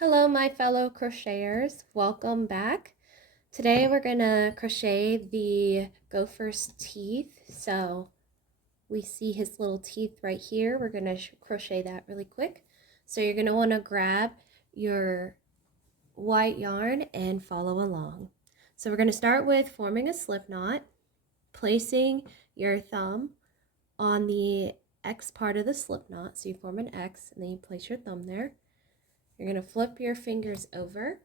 Hello my fellow crocheters, welcome back. Today we're gonna crochet the gopher's teeth. So we see his little teeth right here. We're gonna crochet that really quick. So you're gonna wanna grab your white yarn and follow along. So we're gonna start with forming a slip knot, placing your thumb on the X part of the slip knot. So you form an X and then you place your thumb there. You're going to flip your fingers over,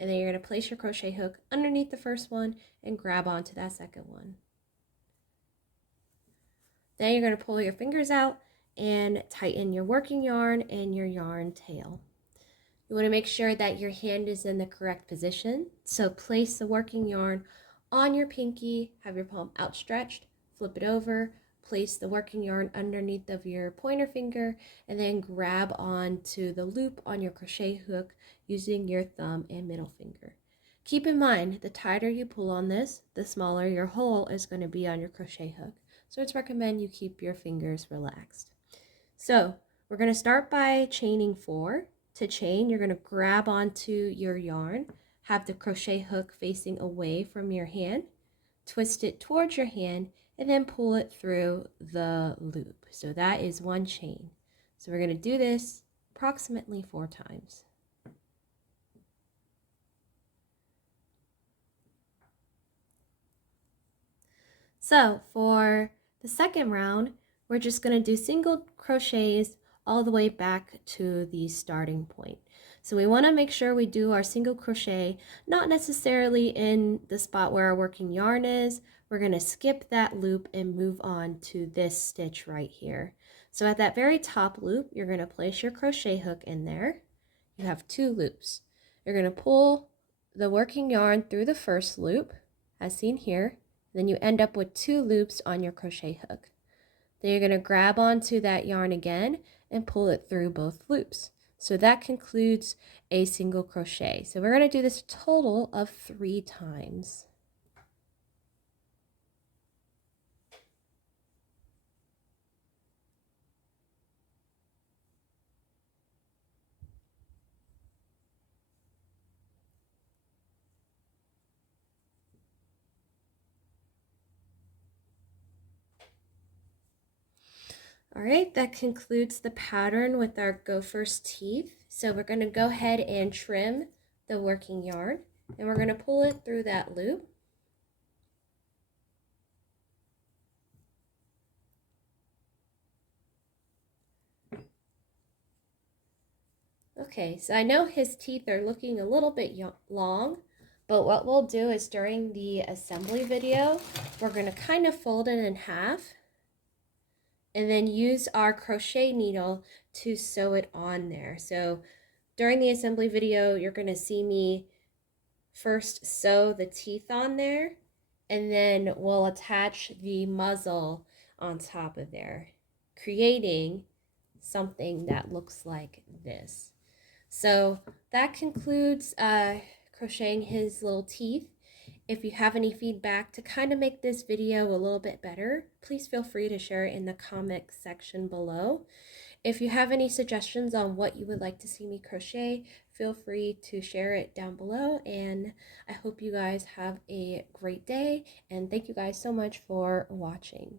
and then you're going to place your crochet hook underneath the first one and grab onto that second one. Then you're going to pull your fingers out and tighten your working yarn and your yarn tail. You want to make sure that your hand is in the correct position. So place the working yarn on your pinky, have your palm outstretched, flip it over, place the working yarn underneath of your pointer finger, and then grab onto the loop on your crochet hook using your thumb and middle finger. Keep in mind, the tighter you pull on this, the smaller your hole is going to be on your crochet hook. So it's recommend you keep your fingers relaxed. So we're going to start by chaining 4. To chain, you're going to grab onto your yarn, have the crochet hook facing away from your hand, twist it towards your hand, and then pull it through the loop. So that is one chain. So we're going to do this approximately 4 times. So for the second round, we're just going to do single crochets all the way back to the starting point. So we want to make sure we do our single crochet, not necessarily in the spot where our working yarn is. We're going to skip that loop and move on to this stitch right here. So at that very top loop, you're going to place your crochet hook in there. You have 2 loops. You're going to pull the working yarn through the first loop, as seen here. Then you end up with 2 loops on your crochet hook. Then you're going to grab onto that yarn again and pull it through both loops. So that concludes a single crochet. So we're going to do this a total of 3 times. All right, that concludes the pattern with our gopher's teeth. So we're going to go ahead and trim the working yarn, and we're going to pull it through that loop. Okay, so I know his teeth are looking a little bit long, but what we'll do is during the assembly video, we're going to kind of fold it in half and then use our crochet needle to sew it on there. So during the assembly video, you're going to see me first sew the teeth on there, and then we'll attach the muzzle on top of there, creating something that looks like this. So that concludes crocheting his little teeth. If you have any feedback to kind of make this video a little bit better, please feel free to share it in the comment section below. If you have any suggestions on what you would like to see me crochet, feel free to share it down below, and I hope you guys have a great day, and thank you guys so much for watching.